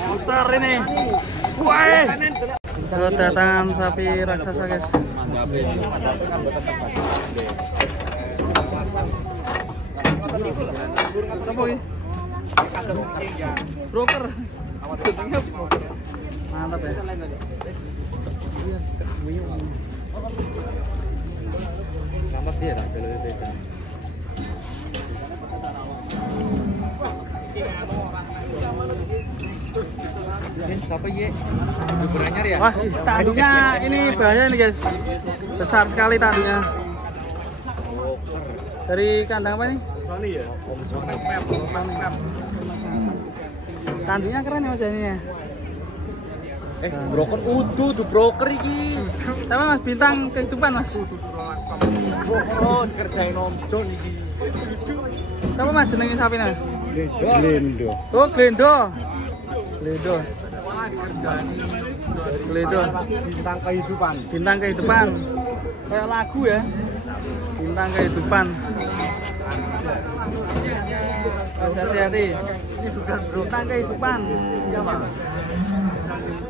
monster ini. Wah, kedatangan sapi raksasa guys. Apa ini? Broker. Mantap ya. Selamat dia tak beli itu. Siapa ye? Beranyar ya? Wah, tanduknya ini bahaya nih guys. Besar sekali tanduknya. Dari kandang apa nih? Sony ya? Tanduknya keren ya mas ini ya. Broker utuh tuh broker iki. Sama mas bintang kehidupan mas. Oh, kerjain omjon iki. Siapa mas jenenge sapinya? Glendo. Oh, Glendo. Glendo. Glendo. Bintang kehidupan. Bintang kehidupan. Kayak lagu ya. Bintang kehidupan. Mas hati-hati. Ini bukan bintang kehidupan. Siapa?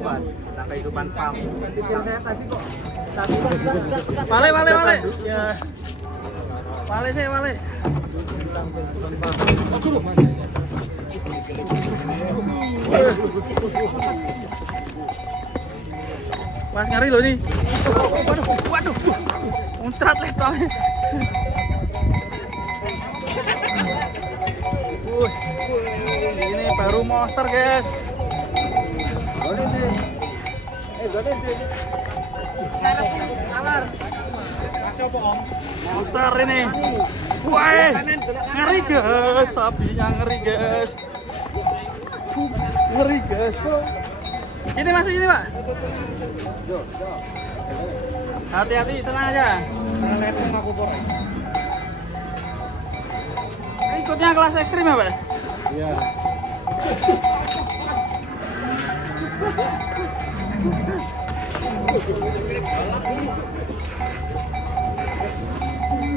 Bintang kehidupan pam. Saya tadi kok. Wale. Ya. Wale saya wale. Mas ngeri loh nih. Waduh. Muncrat letongnya. Ini baru monster guys. Monster ini. Wah, ngeri guys, sapinya ngeri guys. Ngeri guys. Sini masuk sini pak. Hati-hati, tenang aja. Ikutnya kelas ekstrim ya pak? Iya.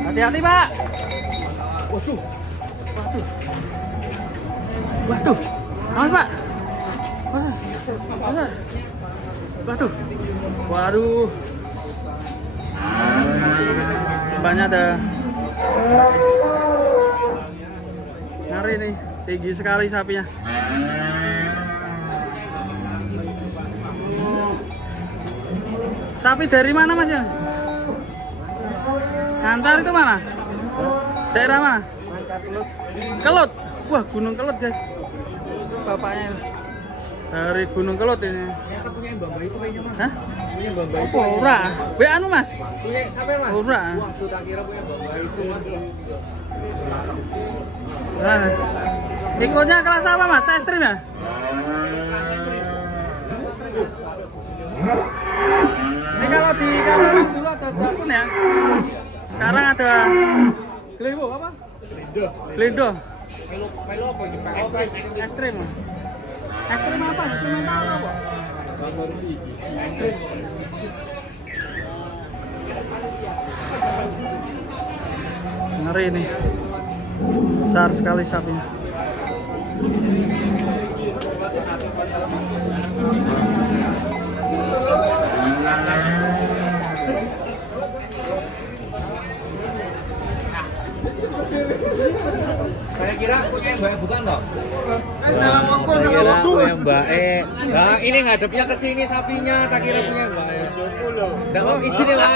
Hati-hati pak. Waduh. Awas pak. Waduh. Banyak ada. Ngeri nih, tinggi sekali sapinya. Sapi dari mana mas ya? Kancar itu mana? Daerah mana? Kelut. Wah, Gunung Kelut guys. Bapaknya dari Gunung Kelut ini. Ternyata punya Mbak itu kayaknya mas. Hah? Punya Mbak itu. Oh, ora. Be anu mas. Punya siapa mas? Ora. Wah, tak kira punya Mbak itu mas. Nah, ikutnya kelas apa mas? Ekstrim ya? Ini kalau di Karawang dulu ada Jason ya. Sekarang ada Glendo apa? Glendo. Melo apa ini? Ekstrim. Ekstrim apa? Di mental atau apa? Ngeri nih. Besar sekali sapinya. Saya kira punya Mbak bukan toh? Salah waktu. Punya Mbak Nah, ini ngadepnya ke sini sapinya, tak kira punya Mbak Enggak mau izin ya, Mas.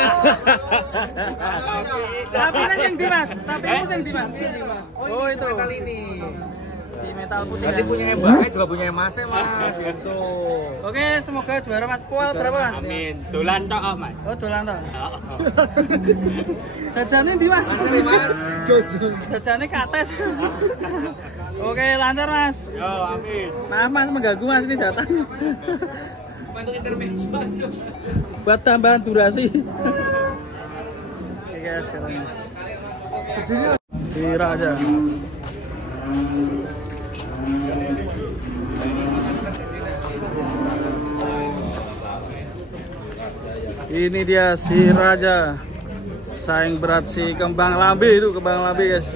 Sapinya yang di mas? Sapimu yang di mas? Oh, itu kali ini. Si metal putih. Nanti Kan? punya Mbak juga punya Mas Mas gitu. Oke, semoga juara mas. Poal berapa mas? Amin. Dolan tok mas. Oh, dolan toh. Jajannya di mas. Lancar Mas. Jajannya kates. Oke, lancar mas. Yo, amin. Maaf mas mengganggu mas ini datang. Bantu intermezzo aja. Buat tambahan durasi. Oke guys, sekarang di Raja. Ini dia si Raja. Saing berat si kembang lambe itu, kembang lambe guys.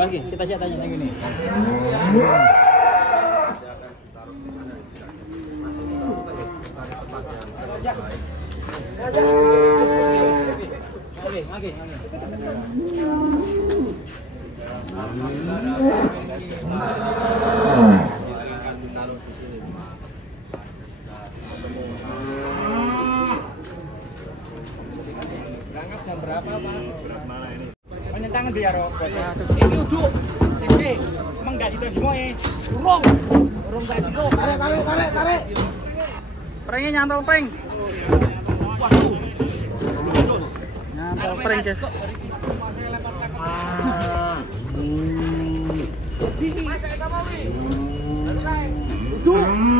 Oke, kita tanya lagi nih. Oke. Berangkat jam berapa, Pak? Penyentangan dia rokok. Ini uduk. Oke. Emang gak gitu semua ya? Urung gak gitu. Tarik. Prengnya nyantol pring. Waduh. Nyantol pring guys. Uduk.